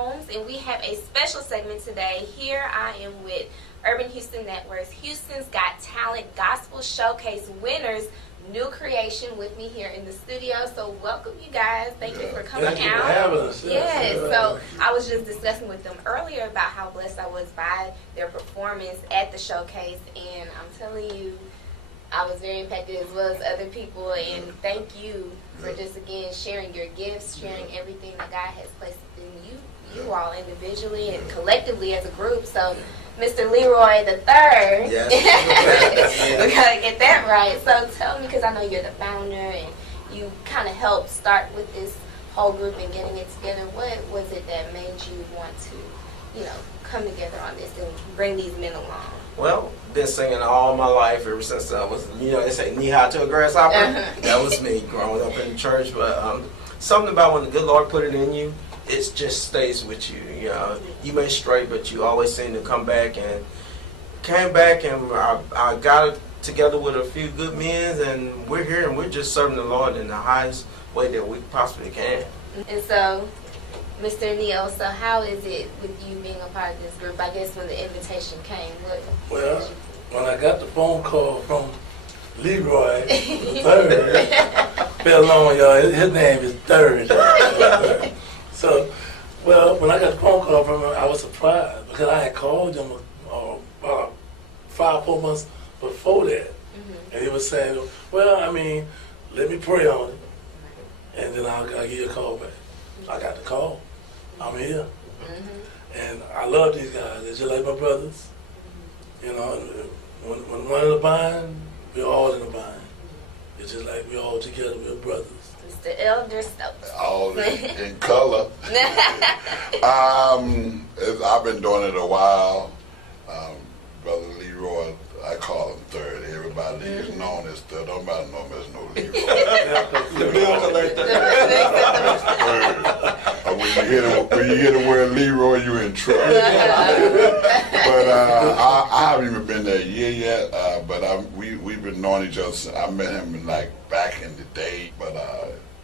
homes, and we have a special segment today. Here I am with Urban Houston Network's Houston's Got Talent Gospel Showcase winners, New Creation, with me here in the studio. So welcome, you guys. Thank you for coming out. Thank you for having us. Yes. So I was just discussing with them earlier about how blessed I was by their performance at the showcase, and I'm telling you, I was very impacted as well as other people, and thank you for just, again, sharing your gifts, sharing everything that God has placed in you all individually and collectively as a group. So, Mr. Leroy the Third, Yes. we gotta get that right. So tell me, because I know you're the founder and you kind of helped start with this whole group and getting it together. What was it that made you want to, come together on this and bring these men along? Well, been singing all my life ever since I was, they say knee high to a grasshopper. That was me growing up in the church. But something about when the good Lord put it in you, it just stays with you. You may stray, but you always seem to come back. And came back, and I got it together with a few good men, and we're here, and we're just serving the Lord in the highest way that we possibly can. And so, Mr. Neil, so how is it with you being a part of this group? I guess when the invitation came, Well, when I got the phone call from Leroy the Third, fell on y'all. His name is Third. So, well, when I got the phone call from him, I was surprised because I had called him about 5-4 months before that, and he was saying, "Well, let me pray on it, and then I'll give you a call back." I got the call. I'm here. And I love these guys. They're just like my brothers. When one in a bind, we're all in a bind. It's just like we're all together, we're brothers. It's the elder stuff. All in color. I've been doing it a while. Brother Leroy, I call him Third. Everybody is known as Third. Nobody know him as no Leroy. The bill collector. When you hear the word Leroy, you're in trouble. But I haven't even been there a year yet. But we've been knowing each other since I met him back in the day. But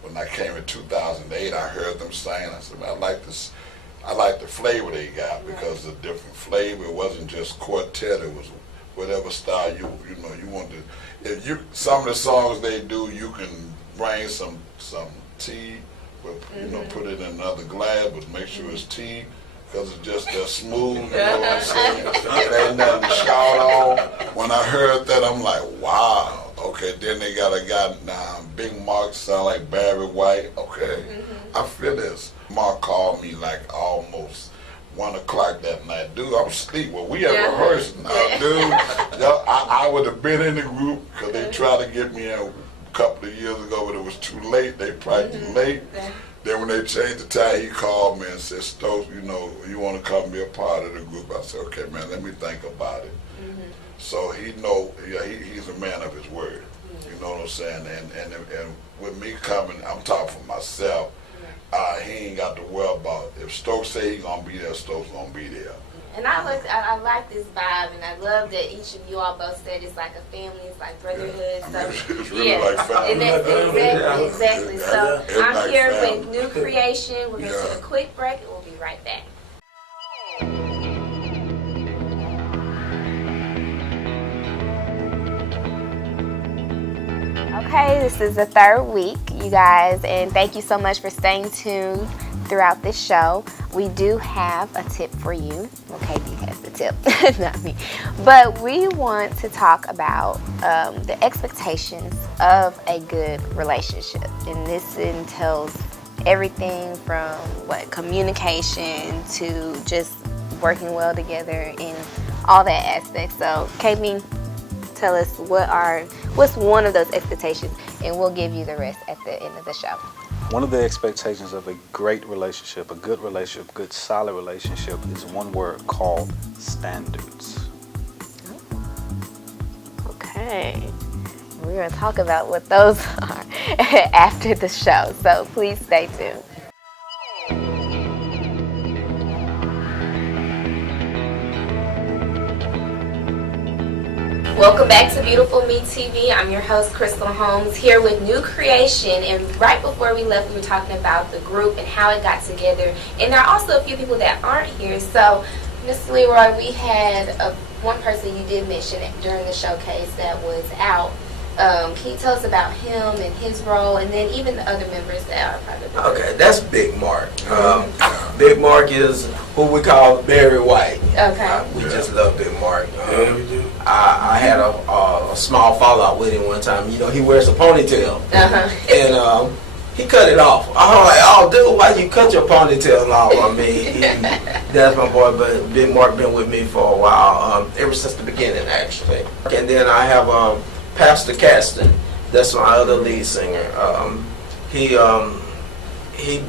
when I came in 2008, I heard them sing. I said, I like this. I like the flavor they got because the different flavor. It wasn't just quartet. It was whatever style you want to. Some of the songs they do, you can bring some tea, but put it in another glass, but make sure it's tea because it's just that smooth. You know what I'm saying? There ain't nothing to shout on. When I heard that, I'm like, wow. Okay, then they got a guy now, Big Mark, sound like Barry White. Okay, I feel this. Mark called me like almost 1 o'clock that night. Dude, I'm asleep. Well, we had rehearsed now, dude. I would have been in the group because they tried to get me in a couple of years ago, but it was too late. They practiced late. Then when they changed the time, he called me and said, Stokes, you want to come and be a part of the group? I said, okay, man, let me think about it. So he's a man of his word. You know what I'm saying? And with me coming, I'm talking for myself. He ain't got to worry about if Stokes say he's gonna be there, Stokes gonna be there. And I like this vibe, and I love that each of you all both said it's like a family, it's like brotherhood. So It's really like family. And that's exactly. So It's I'm like here family. with New Creation. We're going to take a quick break, and we'll be right back. Okay, this is the third week, you guys, and thank you so much for staying tuned throughout this show. We do have a tip for you. Okay, he has the tip, not me. But we want to talk about the expectations of a good relationship. And this entails everything from communication to just working well together in all that aspect. So, KB, tell us what's one of those expectations, and we'll give you the rest at the end of the show. One of the expectations of a great relationship, a good relationship, good solid relationship is one word called standards. Okay. We're going to talk about what those are after the show, so please stay tuned. Welcome back to Beautiful Me TV. I'm your host, Crystal Holmes, here with New Creation. And right before we left, we were talking about the group and how it got together. And there are also a few people that aren't here. So, Mr. Leroy, we had one person you did mention during the showcase that was out. Can you tell us about him and his role, and then even the other members that are part of the group? Okay, that's Big Mark. Big Mark is who we call Barry White. Okay. We just love Big Mark. Yeah, we do. I had a small fallout with him one time. You know, he wears a ponytail, and he cut it off. I was like, "Oh, dude, why you cut your ponytail off?" I mean, that's my boy. But Big Mark been with me for a while, ever since the beginning, actually. And then I have Pastor Caston. That's my other lead singer. He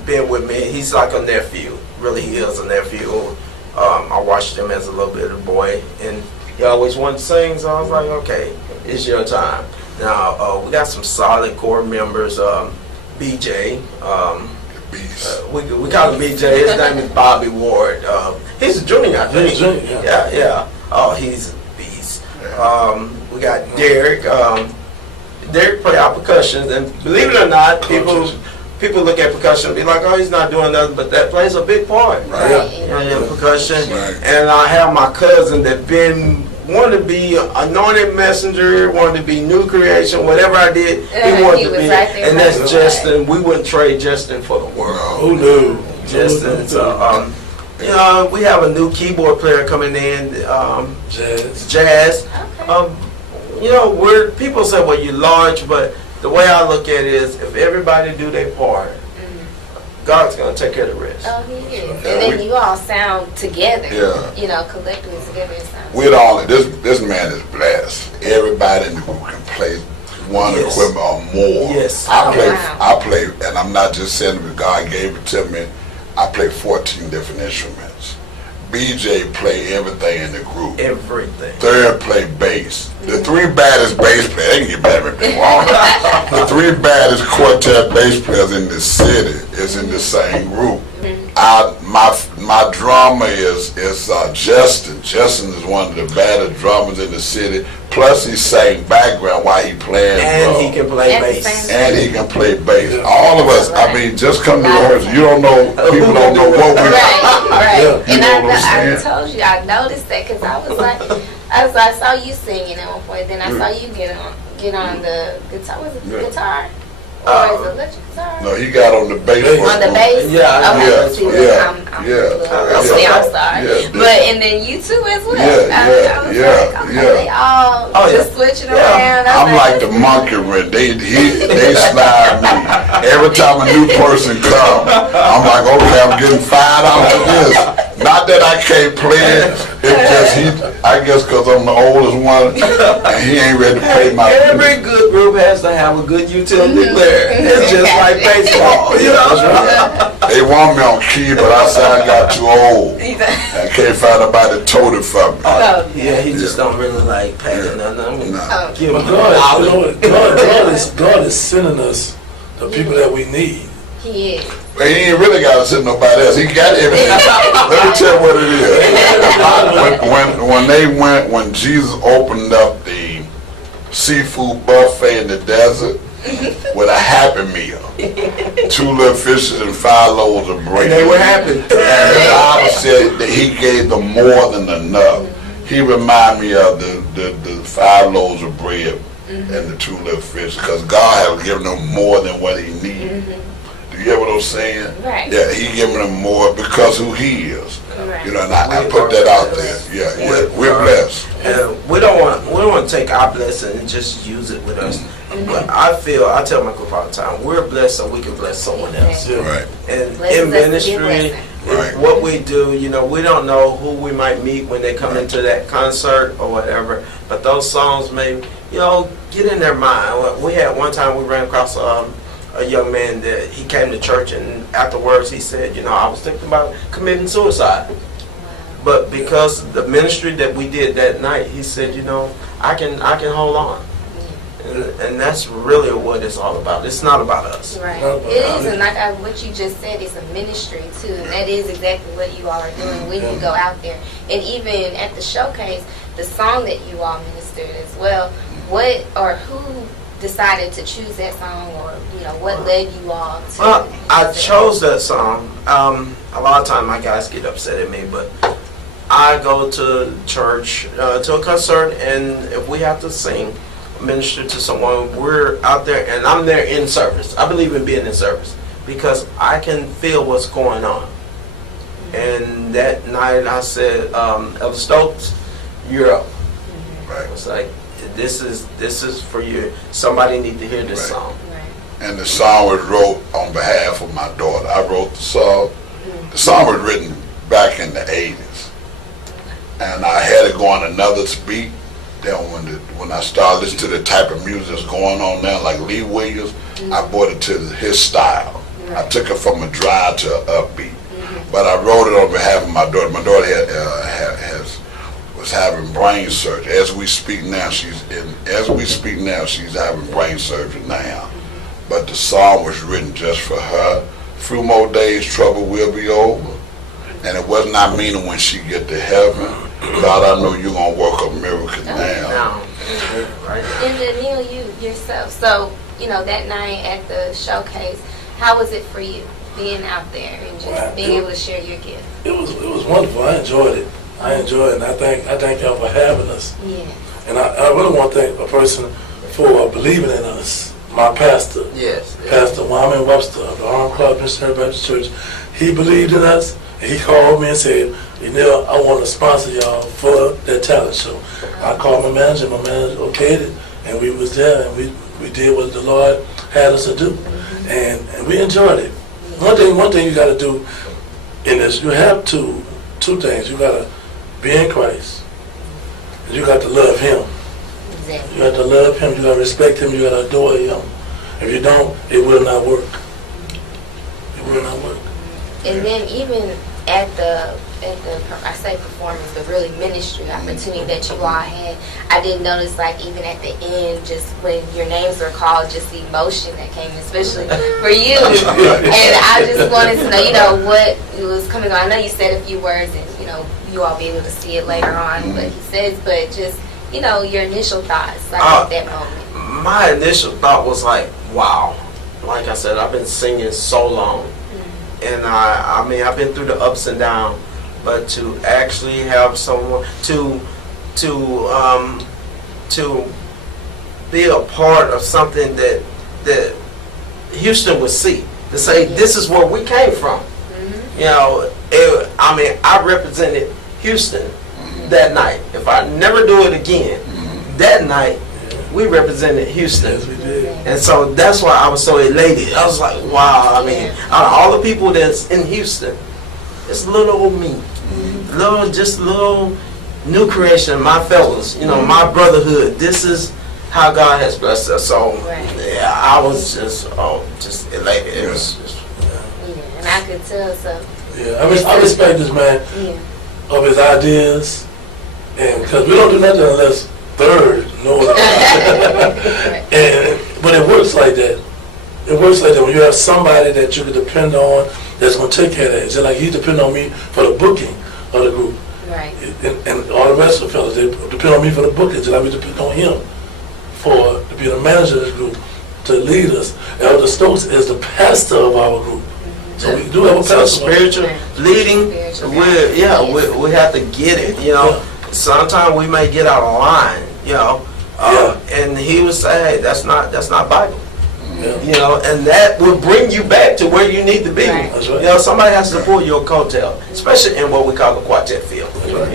been with me. He's like a nephew. Really, he is a nephew. I watched him as a little bit of boy, and he always wanted to sing. So I was like, okay, it's your time. Now we got some solid core members. BJ. We call him BJ. His name is Bobby Ward. He's a junior, I think. He's a junior, yeah. Yeah. Oh, he's a beast. We got Derek. Derek play our percussion, and believe it or not, people look at percussion and be like, "Oh, he's not doing nothing," but that plays a big part. Right. Percussion. Right. And I have my cousin that wanted to be anointed messenger, wanted to be new creation, whatever I did, he wanted to be. Right there, and that's right. Justin. We wouldn't trade Justin for the world. Who knew? Justin. So, we have a new keyboard player coming in, Jazz. Okay. People say, well, you're large, but the way I look at it is, if everybody do their part, God's going to take care of the rest. Oh, he is. And then you all sound together. Yeah. Collectively together. It sounds This man is blessed. Everybody in the group can play one Yes. equipment or more. Yes. Oh, I play, and I'm not just saying it because God gave it to me. I play 14 different instruments. BJ play everything in the group. Everything. Third play bass. The three baddest bass players, they can get better than me. The three baddest quartet bass players in the city is in the same group. My drummer is Justin. Justin is one of the baddest drummers in the city. Plus he sang background while he playing And drum. he can play At the bass. same And he can play bass. All of us, I mean, just come to rehearsal. You don't know, people don't know what we Right. You And know what I'm I saying? told you, I noticed that because I saw you singing at one point. Then I saw you get on the guitar. Was it the guitar? Or is it electric guitar? No, he got on the bass. On the bass? Yeah, Okay, yeah, see, yeah, I'm yeah. sorry. Yeah, But, and then you too as well. Yeah, I was yeah, like, okay, yeah. they all Oh, just yeah. switching Yeah. around. I I'm was like the monkey ring. They slide me. Every time a new person come, I'm like, okay, I'm getting $5 for this. Not that I can't play it. It's just I guess because I'm the oldest one, and he ain't ready to pay my Every good group has to have a good utility player. It's just like baseball, They want me on key, but I said I got too old. I can't find nobody to tote it for me. Yeah, he just don't really like paying nothing. Nah. Give him But $1. God is sending us the people that we need. He is. But he ain't really got to send nobody else. He got everything. Let me tell you what it is. When Jesus opened up the seafood buffet in the desert with a Happy Meal, 2 little fishes and 5 loaves of bread. And they were happy. And the Bible said that he gave them more than enough. He reminded me of the 5 loaves of bread and the 2 little fish, because God had given them more than what he needed. You get what I'm saying? Right. Yeah, he giving them more because who he is. Right. You know, and I put that out there. Yeah, we're blessed. And we don't want to take our blessing and just use it with us. But I tell my group all the time, we're blessed so we can bless someone else. Right. And Blesses in us to be a ministry, blessing. Right. what we do, we don't know who we might meet when they come into that concert or whatever. But those songs may, get in their mind. We had one time we ran across a young man that he came to church, and afterwards he said, I was thinking about committing suicide. But because the ministry that we did that night, he said, I can hold on. And that's really what it's all about. It's not about us. Right. No, but It I is, mean- and like what you just said, it's a ministry too, and that is exactly what you all are doing when you go out there. And even at the showcase, the song that you all ministered as well. What or who decided to choose that song, or what led you all to? Well, I chose that song. A lot of times my guys get upset at me, but I go to church, to a concert, and if we have to sing, minister to someone, we're out there, and I'm there in service. I believe in being in service because I can feel what's going on. And that night I said, Elder Stokes, you're up. Right. It's like, this is for you. Somebody need to hear this Right. song. Right. And the song was wrote on behalf of my daughter. I wrote the song. The song was written back in the 80s. And I had it go on another beat. Then when I started listening to the type of music that's going on now, like Lee Williams, I brought it to his style. I took it from a dry to an upbeat. But I wrote it on behalf of my daughter. My daughter was having brain surgery. As we speak now, she's having brain surgery now. But the song was written just for her. Few more days, trouble will be over. And it was not meaning when she get to heaven, God, I know you're going to work a miracle now. Now, right? And then Neil, you yourself. So that night at the showcase, how was it for you being out there and just being able to share your gift? It was wonderful. I enjoyed it. And I thank y'all for having us. Yeah. And I really want to thank a person for believing in us. My pastor, Yes. Pastor Wyman Webster of the Arm Club Missionary Baptist Church. He believed in us, and he called me and said, I want to sponsor y'all for that talent show. I called my manager okayed it, and we was there, and we did what the Lord had us to do, and we enjoyed it. One thing you got to do in this, you have two things. You got to be in Christ, and you got to love Him. Exactly. You have to love Him, you got to respect Him, you got to adore Him. If you don't, it will not work. It will not work. And then even at the I say performance, but really ministry opportunity that you all had, I did notice, like, even at the end, just when your names were called, just the emotion that came, especially for you. And I just wanted to know, what was coming on. I know you said a few words, and you all be able to see it later on, but he says, but just your initial thoughts, like, at that moment. My initial thought was like, wow. Like I said, I've been singing so long. And I mean, I've been through the ups and downs, but to actually have someone to be a part of something that Houston would see, to say this is where we came from. I represented Houston that night. If I never do it again, that night we represented Houston. Yes, we did. And so that's why I was so elated. I was like, wow. I mean, out of all the people that's in Houston, it's little old me. Little new creation, my fellows, my brotherhood. This is how God has blessed us. So, yeah, I was just elated. It was just, And I could tell, so. Yeah, I respect this man of his ideas, and because we don't do nothing unless third knows but it works like that. It works like that when you have somebody that you can depend on that's going to take care of that. Just like he depend on me for the booking of the group. Right. And all the rest of the fellas, they depend on me for the booking, just like we depend on him to be the manager of this group, to lead us. Elder Stokes is the pastor of our group. So we do have a so pastor. spiritual leading, we have to get it, Sometimes we may get out of line, and he would say, hey, that's not Bible. Yeah. And that will bring you back to where you need to be. Right. That's right. Somebody has to pull your coattail, especially in what we call the quartet field. Right.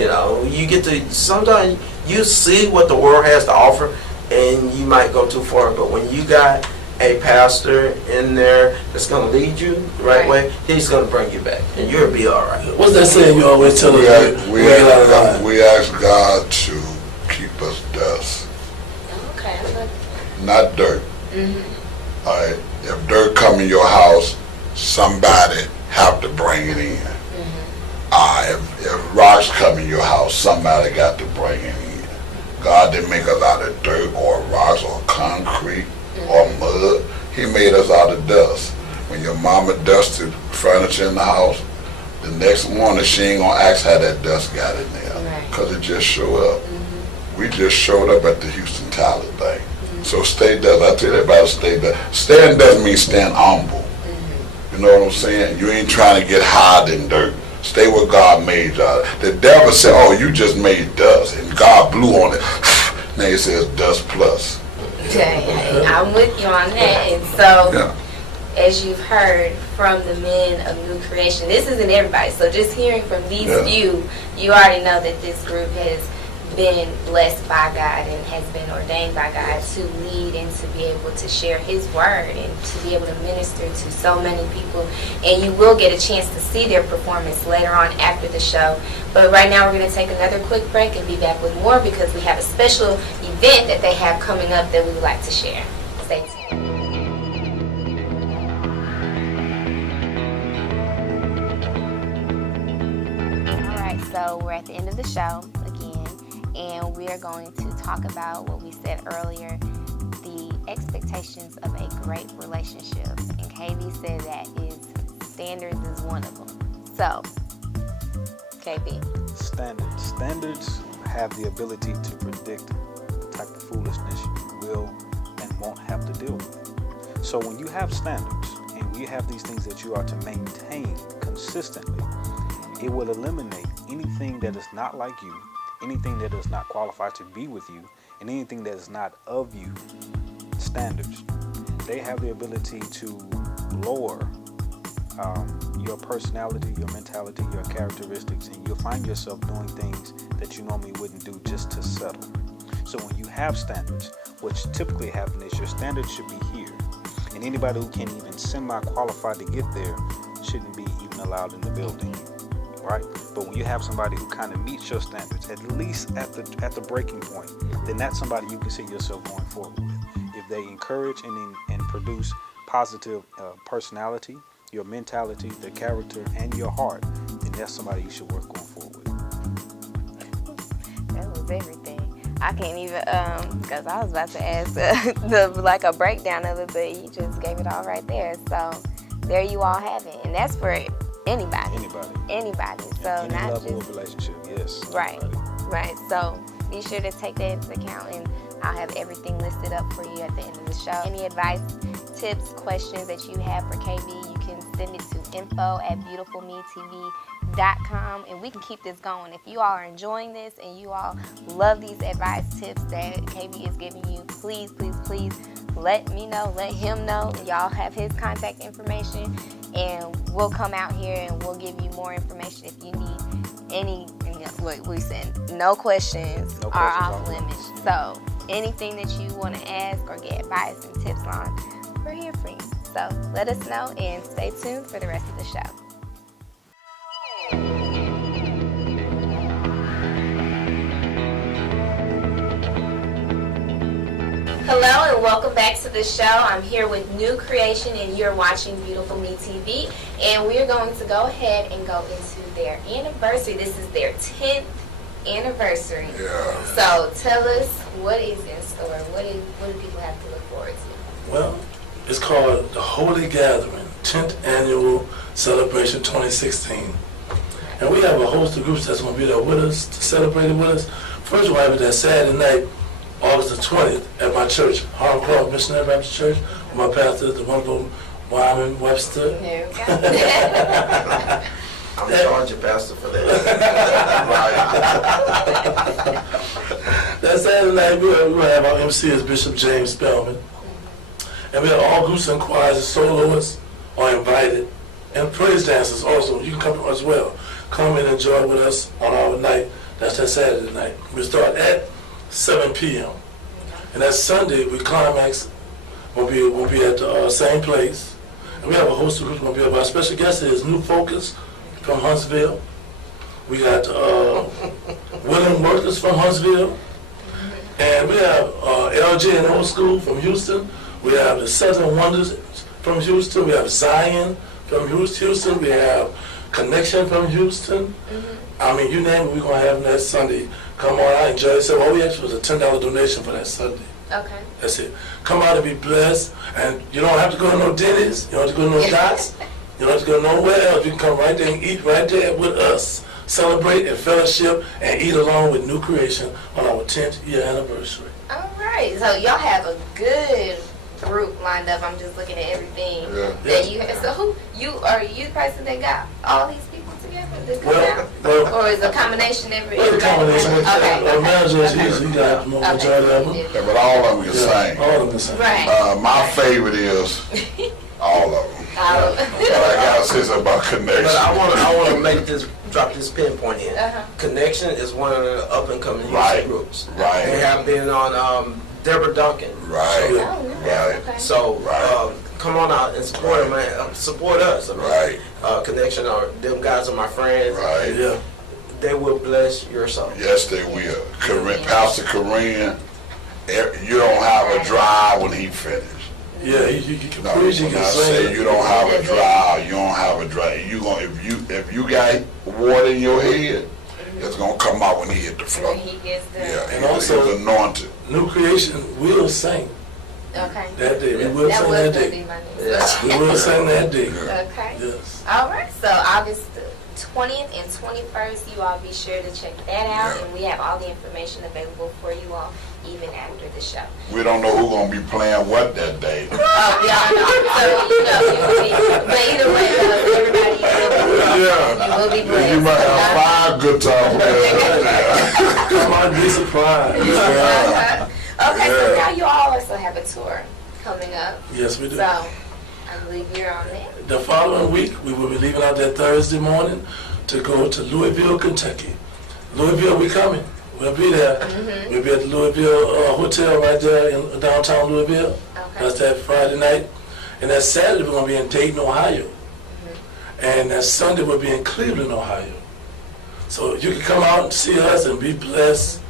You get to, sometimes you see what the world has to offer, and you might go too far. But when you got a pastor in there that's going to lead you the right way, he's going to bring you back, and you'll be all right. What's that saying you always tell us? We ask God to keep us dust, Okay. not dirt. All right. If dirt come in your house, somebody have to bring it in. If rocks come in your house, somebody got to bring it in. God didn't make us out of dirt or rocks or concrete or mud. He made us out of dust. When your mama dusted furniture in the house, the next morning she ain't gonna ask how that dust got in there, because it just showed up. We just showed up at the Houston Talent thing. So stay dust. I tell everybody, stay dust. Stand doesn't mean stand humble. You know what I'm saying? You ain't trying to get higher than dirt. Stay where God made you. The devil said, oh, you just made dust, and God blew on it. Now he says dust plus. Okay, I'm with you on that. And so, as you've heard from the men of New Creation, this isn't everybody. So just hearing from these few, you already know that this group has been blessed by God and has been ordained by God to lead and to be able to share His word and to be able to minister to so many people. And you will get a chance to see their performance later on after the show. But right now we're going to take another quick break and be back with more, because we have a special event that they have coming up that we would like to share. Stay tuned. So we're at the end of the show again, and we are going to talk about what we said earlier, the expectations of a great relationship. And KB said that standards is one of them. So, KB. Standards have the ability to predict the type of foolishness you will and won't have to deal with. So when you have standards and you have these things that you are to maintain consistently, it will eliminate anything that is not like you, anything that does not qualify to be with you, and anything that is not of you. Standards. They have the ability to lower your personality, your mentality, your characteristics, and you'll find yourself doing things that you normally wouldn't do just to settle. So when you have standards, what's typically happening is your standards should be here, and anybody who can't even semi-qualify to get there shouldn't be even allowed in the building. Right? But when you have somebody who kind of meets your standards, at least at the breaking point, then that's somebody you can see yourself going forward with. If they encourage and produce positive personality, your mentality, the character, and your heart, then that's somebody you should work going forward with. That was everything. I can't even, because I was about to ask like a breakdown of it, but you just gave it all right there. So there you all have it, and that's for anybody. So any not level just of relationship, yes. Right. So be sure to take that into account, and I'll have everything listed up for you at the end of the show. Any advice, tips, questions that you have for KB, you can send it to info@beautifulmetv.com, and we can keep this going. If you all are enjoying this and you all love these advice tips that KB is giving you, please let me know, let him know. Y'all have his contact information, and we'll come out here and we'll give you more information if you need any. What we said, no questions are off limits. So anything that you want to ask or get advice and tips on, we're here for you. So let us know and stay tuned for the rest of the show. Hello and welcome back to the show. I'm here with New Creation and you're watching Beautiful Me TV, and we're going to go ahead and go into their anniversary. This is their 10th anniversary. Yeah. So tell us what is in store. What do people have to look forward to? Well, it's called the Holy Gathering, 10th Annual Celebration 2016. And we have a host of groups that's going to be there with us, to celebrate it with us. First of all, I have it that Saturday night, August the 20th, at my church, Harlem Cross Missionary Baptist Church, with my pastor, the wonderful Wyman Webster. There we go. I'm charge your pastor for that. That Saturday night, we'll have our MC as Bishop James Spellman. And we have all groups and choirs and soloists are invited. And praise dancers also. You can come as well. Come and enjoy with us on our night. That's that Saturday night. We start at 7 p.m. And that Sunday, we climax. We'll be at the same place. And we have a host of groups going to be up. Our special guest is New Focus from Huntsville. We got Willing Workers from Huntsville. And we have LJ and Old School from Houston. We have the Southern Wonders from Houston. We have Zion from Houston. We have Connection from Houston. I mean, you name it, we're going to have them that Sunday. Come on out, enjoy yourself. All we asked was a $10 donation for that Sunday. Okay. That's it. Come out and be blessed. And you don't have to go to no dentist. You don't have to go to no docs. You don't have to go nowhere else. You can come right there and eat right there with us. Celebrate and fellowship and eat along with New Creation on our 10th year anniversary. All right. So y'all have a good group lined up. I'm just looking at everything that you have. So are you the person that got all these people together to come out? Or is it a combination of everybody? It's a combination. Okay. Manager, he got the majority of them. Yeah, but all of them can sing. All of them can sing. Right. My favorite is all of them. But I gotta say something about connection. But I want to drop this pinpoint in. Connection is one of the up and coming Houston groups. Right. They have been on Deborah Duncan. Right. Yeah. Okay. So come on out and support them, man. Support us. I mean, Right. Connection, them guys are my friends. Right. Yeah. They will bless your soul. Yes, they will. Pastor Korean, you don't have a drive when he finished. Yeah, you can No, preach, you when can I say sing. you don't have a drive, you don't have a drive. You gonna if you got water in your head, it's gonna come out when he hit the floor. When he gets there. Yeah, And and also- also anointed. New Creation will sing Okay. that day. We will That sing was that going to day. be my next Yeah. question. We will sing that day. Okay. Yes. All right. So August 20th and 21st, you all be sure to check that out. Yeah. And we have all the information available for you all even after the show. We don't know who gonna be playing what that day. Oh, y'all know. So, you will be, but either way, everybody you will be blessed. You might have 5 good time players. Come on, be surprised. Okay, so now you all also have a tour coming up. Yes, we do. So, I believe you're on that. The following week, we will be leaving out that Thursday morning to go to Louisville, Kentucky. Louisville, we coming. We'll be there. We'll be at the Louisville Hotel right there in downtown Louisville. Okay. That's that Friday night. And that Saturday, we're going to be in Dayton, Ohio. And that Sunday, we'll be in Cleveland, Ohio. So you can come out and see us and be blessed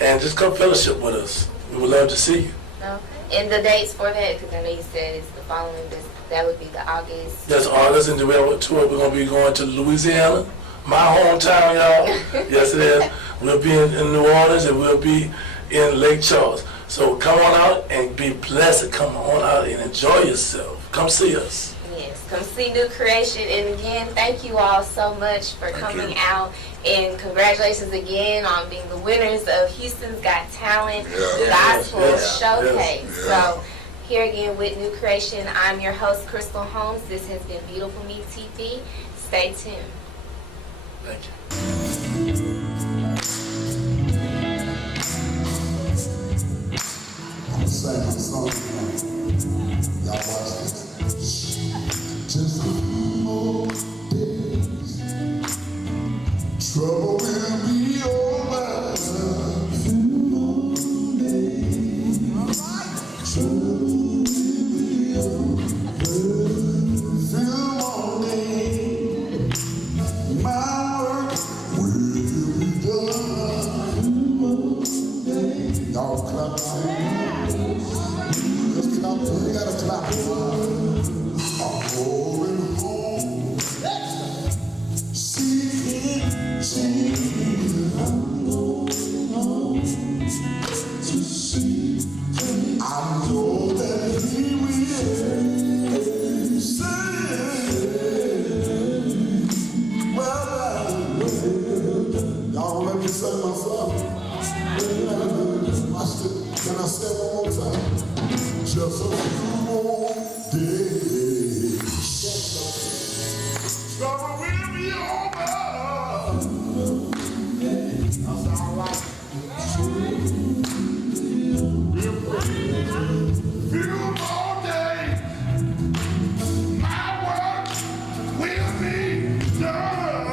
and just come fellowship with us. We would love to see you. Okay. And the dates for that, because I know you said it's the following, that would be the August. That's August, and we have a tour. We're going to be going to Louisiana, my hometown, y'all. Yes, it is. We'll be in New Orleans, and we'll be in Lake Charles. So come on out and be blessed, and come on out and enjoy yourself. Come see us. Yes, come see New Creation. And again, thank you all so much for coming out. And congratulations again on being the winners of Houston's Got Talent Gospel Showcase. So here again with New Creation, I'm your host, Crystal Holmes. This has been Beautiful Me TV. Stay tuned. Thank you. I'm saying song. Y'all watch this. Just a few more days. Trouble will be over. A few more days. Trouble will be over. A few more days. My work will be done. A few more days. Y'all clap your hands. Just clap. You gotta clap. I'm going home. Seeking Jesus. I'm going home to see. I know that He will say, well, y'all let me say my song. Can I say it one more time? Just a few more days. Summer will be over. That's all right. Few more days. My work will be done.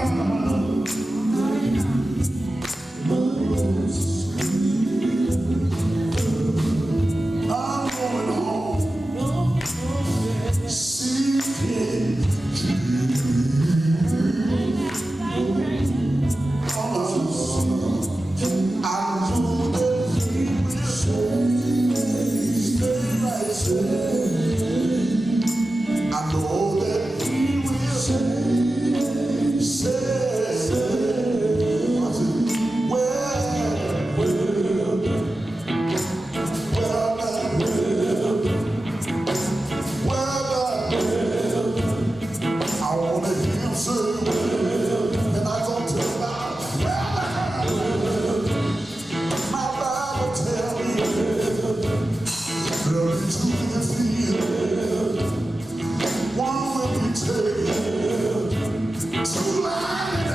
I'm going home. Seeking I know that slide.